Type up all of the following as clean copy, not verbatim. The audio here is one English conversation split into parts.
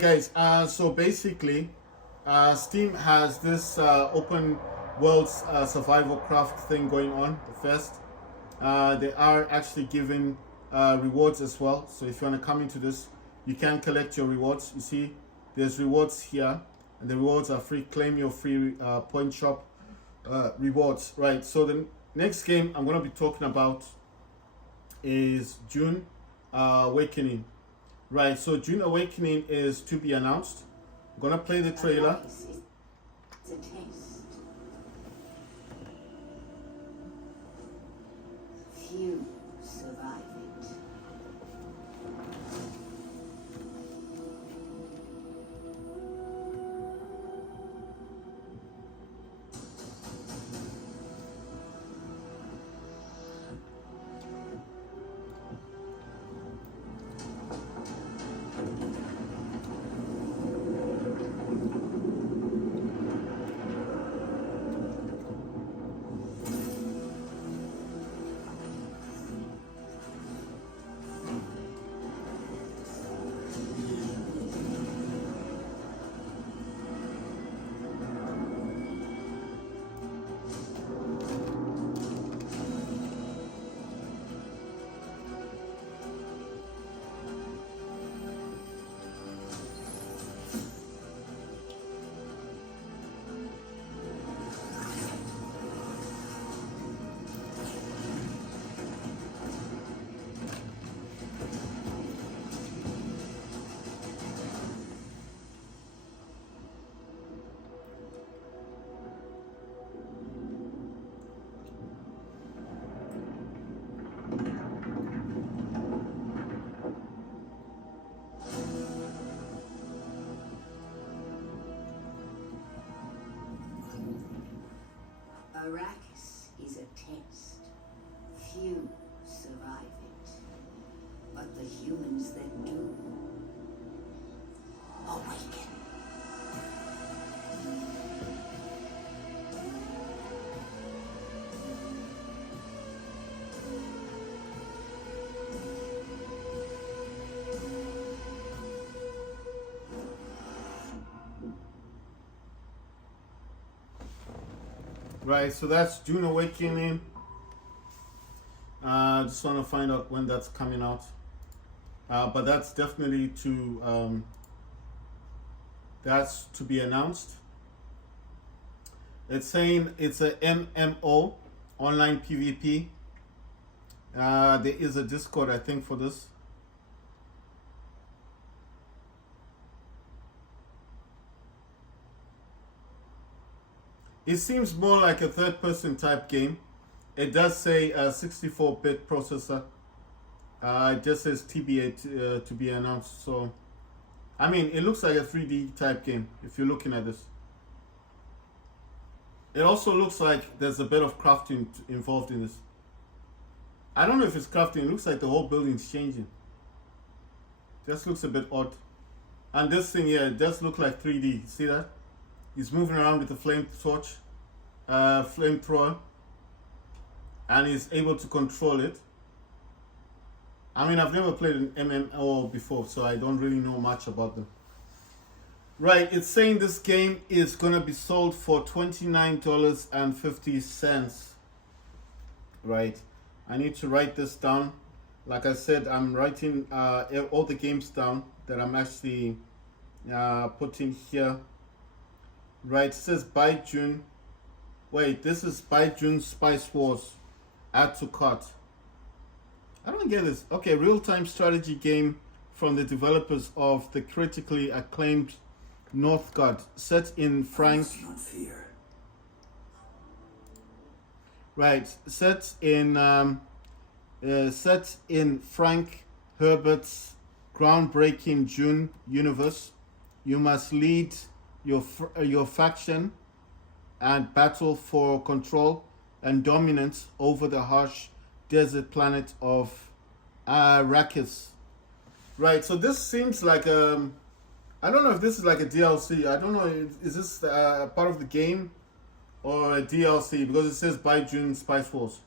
Guys, so basically, Steam has this open world survival craft thing going on. The first, they are actually giving rewards as well. So if you want to come into this, you can collect your rewards. You see, there's rewards here, and the rewards are free. Claim your free point shop rewards. Right. So the next game I'm going to be talking about is Dune Awakening. Right, so Dune Awakening is to be announced. I'm gonna play the trailer. It's a test. Few survive it. Arrakis is a test. Few survive it. But the humans that do awaken. Right, so that's Dune Awakening. Just want to find out when that's coming out. But that's definitely that's to be announced. It's saying it's a MMO, online PvP. There is a Discord, I think, for this. It seems more like a third-person type game. It does say a 64-bit processor. It just says TBA to be announced. So, I mean, it looks like a 3D type game if you're looking at this. It also looks like there's a bit of crafting involved in this. I don't know if it's crafting. It looks like the whole building's changing. Just looks a bit odd. And this thing here, it does look like 3D. See that? He's moving around with a flame torch, flamethrower, and he's able to control it. I mean, I've never played an MMO before, so I don't really know much about them. Right, it's saying this game is gonna be sold for $29.50. Right, I need to write this down. Like I said, I'm writing all the games down that I'm actually putting here. Right, it says buy Dune. Wait, this is buy Dune Spice Wars. Add to cart. I don't get this. Okay, real-time strategy game from the developers of the critically acclaimed Northgard, set in Frank. Right, set in Frank Herbert's groundbreaking Dune universe. You must lead your faction and battle for control and dominance over the harsh desert planet of Arrakis. Right, so this seems like I don't know if this is like a DLC. I don't know, is this part of the game or a DLC, because it says buy Dune Spice Wars.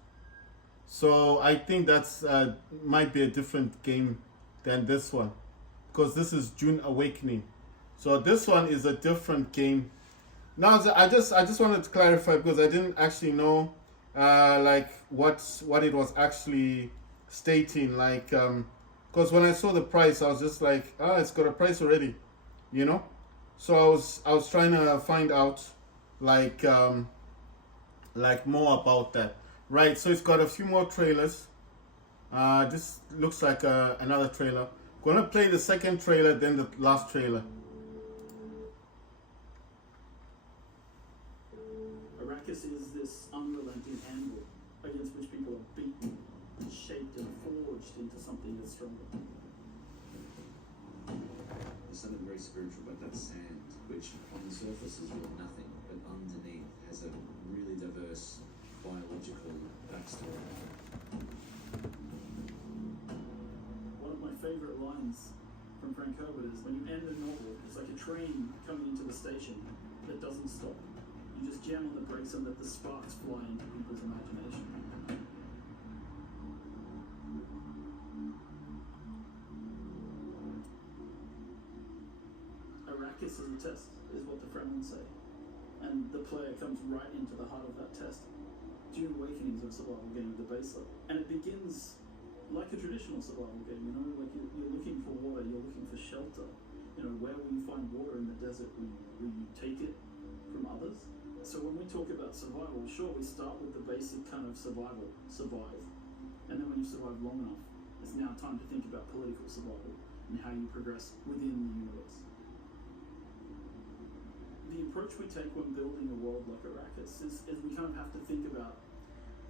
So I think that's might be a different game than this one, because this is Dune Awakening. So this one is a different game. Now I just wanted to clarify because I didn't actually know like what it was actually stating. Like because when I saw the price, I was just like, ah, it's got a price already, you know. So I was trying to find out like more about that. Right. So it's got a few more trailers. This looks like another trailer. Gonna play the second trailer, then the last trailer. Arrakis is this unrelenting anvil against which people are beaten, shaped and forged into something that's stronger. There's something very spiritual about that sand, which on the surface is really nothing, but underneath has a really diverse biological backstory. One of my favourite lines from Frank Herbert is, when you end a novel, it's like a train coming into the station that doesn't stop. You just jam on the brakes and let the sparks fly into people's imagination. Arrakis is a test, is what the Fremen say. And the player comes right into the heart of that test. Dune Awakening is a survival game at the base level. And it begins like a traditional survival game, you know, like you're looking for water, you're looking for shelter. You know, where will you find water in the desert? Will you take it from others? So when we talk about survival, sure, we start with the basic kind of survival, survive. And then when you survive long enough, it's now time to think about political survival and how you progress within the universe. The approach we take when building a world like Arrakis is we kind of have to think about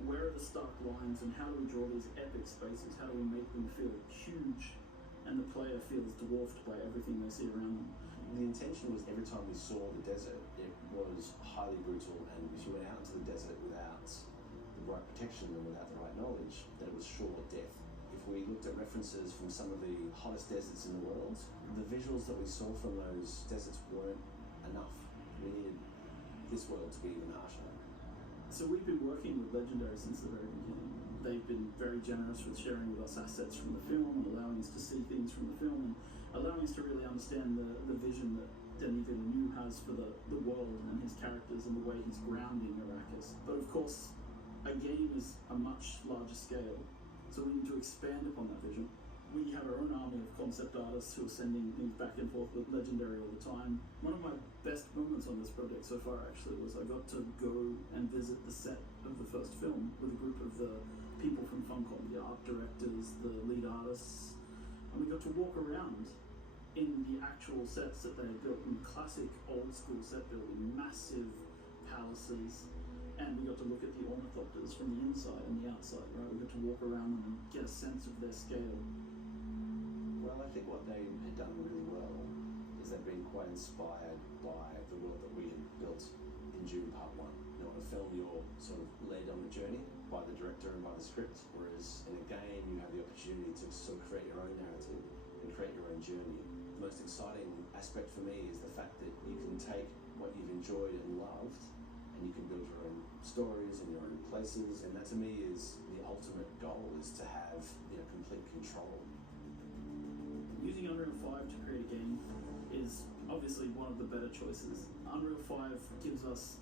where are the stark lines and how do we draw these epic spaces? How do we make them feel huge and the player feels dwarfed by everything they see around them? The intention was every time we saw the desert, it was highly brutal, and if you went out into the desert without the right protection and without the right knowledge, then it was sure death. If we looked at references from some of the hottest deserts in the world, the visuals that we saw from those deserts weren't enough. We needed this world to be even harsher. So we've been working with Legendary since the very beginning. They've been very generous with sharing with us assets from the film and allowing us to see things from the film and allowing us to really understand the vision that Denis Villeneuve has for the world and his characters and the way he's grounding Arrakis. But of course, a game is a much larger scale, so we need to expand upon that vision. We have our own army of concept artists who are sending things back and forth with Legendary all the time. One of my best moments on this project so far actually was I got to go and visit the set of the first film with a group of the people from Funcom, the art directors, the lead artists, and we got to walk around in the actual sets that they had built in classic old school set building, massive palaces, and we got to look at the ornithopters from the inside and the outside, right? We got to walk around them and get a sense of their scale. Well, I think what they had done really well is they've been quite inspired by the world that we had built in Dune Part 1. You know, in a film, you're sort of led on the journey by the director and by the script, whereas in a game, you have the opportunity to sort of create your own narrative and create your own journey. The most exciting aspect for me is the fact that you can take what you've enjoyed and loved and you can build your own stories and your own places, and that to me is the ultimate goal, is to have, you know, complete control. Using Unreal 5 to create a game is obviously one of the better choices. Unreal 5 gives us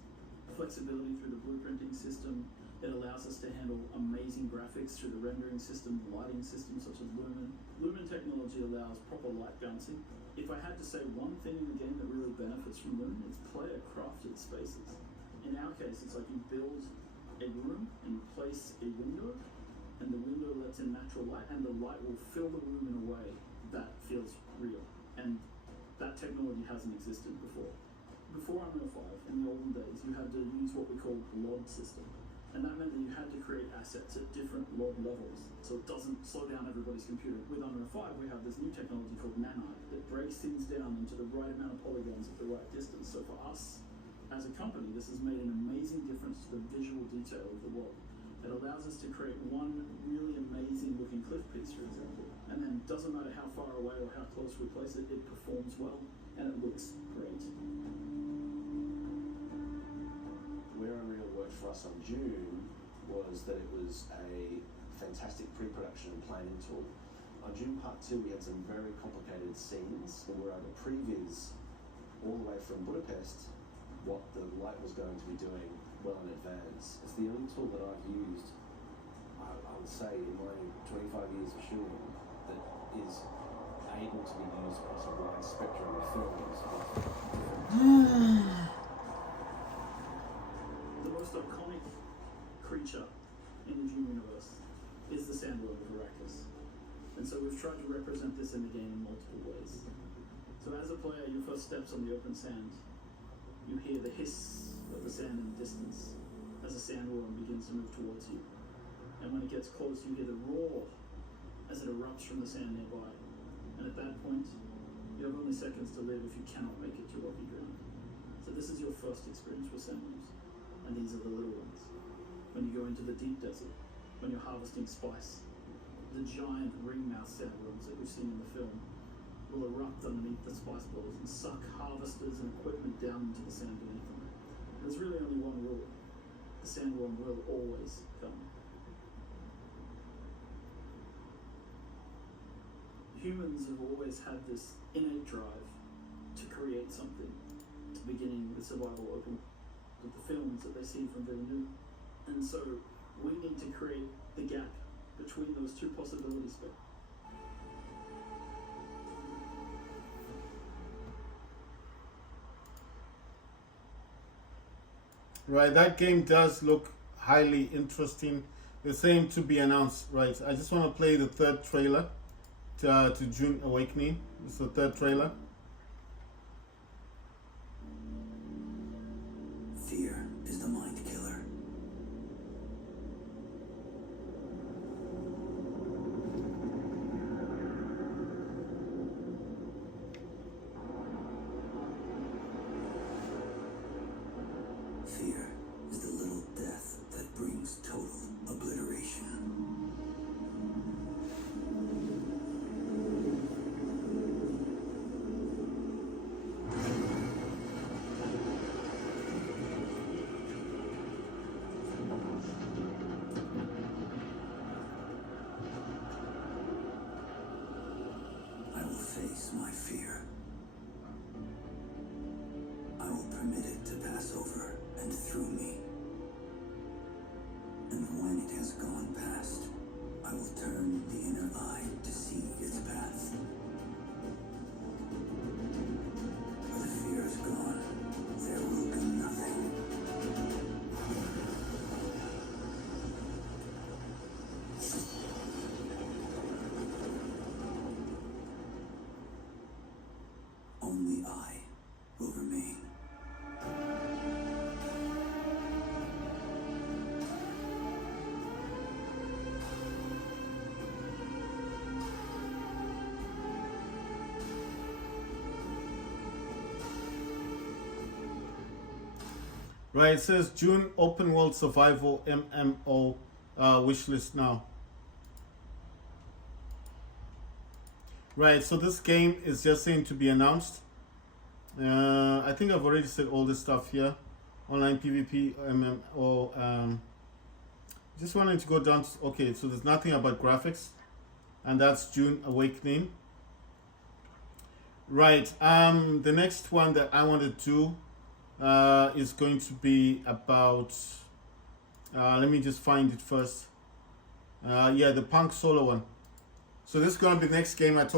flexibility through the blueprinting system. It allows us to handle amazing graphics through the rendering system, the lighting system such as Lumen. Lumen technology allows proper light bouncing. If I had to say one thing in the game that really benefits from Lumen, it's player crafted spaces. In our case, it's like you build a room and you place a window, and the window lets in natural light, and the light will fill the room in a way that feels real. And that technology hasn't existed before. Before Unreal 5, in the olden days, you had to use what we call LOD system. And that meant that you had to create assets at different LOD levels, so it doesn't slow down everybody's computer. With Unreal 5, we have this new technology called nanite that breaks things down into the right amount of polygons at the right distance. So for us, as a company, this has made an amazing difference to the visual detail of the world. It allows us to create one really amazing looking cliff piece, for example, and then doesn't matter how far away or how close we place it, it performs well and it looks great. Where Unreal worked for us on Dune was that it was a fantastic pre-production and planning tool. On Dune Part 2, we had some very complicated scenes, and we were able to previs all the way from Budapest what the light was going to be doing well in advance. It's the only tool that I've used, I would say, in my 25 years of shooting that is able to be used across a wide spectrum of films. The most iconic creature in the Dune universe is the sandworm of Arrakis. And so we've tried to represent this in the game in multiple ways. So as a player, your first steps on the open sand, you hear the hiss of the sand in the distance as the sandworm begins to move towards you. And when it gets close, you hear the roar as it erupts from the sand nearby. And at that point, you have only seconds to live if you cannot make it to rocky ground. So this is your first experience with sandworms. And these are the little ones. When you go into the deep desert, when you're harvesting spice, the giant ring-mouth sandworms that we've seen in the film will erupt underneath the spice bowls and suck harvesters and equipment down into the sand beneath them. There's really only one rule. The sandworm will always come. Humans have always had this innate drive to create something, beginning with survival open with the films that they see from Villeneuve. And so we need to create the gap between those two possibilities. Right, that game does look highly interesting. The same to be announced. Right, I just want to play the third trailer to Dune Awakening. This is the third trailer. Fear is the mind killer. Fear is the little death that brings total obliteration. I will face my fear. I will permit it to pass over and through me. And when it has gone past, I will turn the inner eye to see its path. Where the fear is gone, there will be nothing. Only I will remain. Right, it says June Open World Survival MMO wishlist now. Right, so this game is just saying to be announced. I think I've already said all this stuff here. Online PvP, MMO. Just wanted to go down to, okay, so there's nothing about graphics. And that's Dune Awakening. Right, the next one that I want to do is going to be about, let me just find it first. Yeah, the Punk Solo one. So this is going to be the next game I talk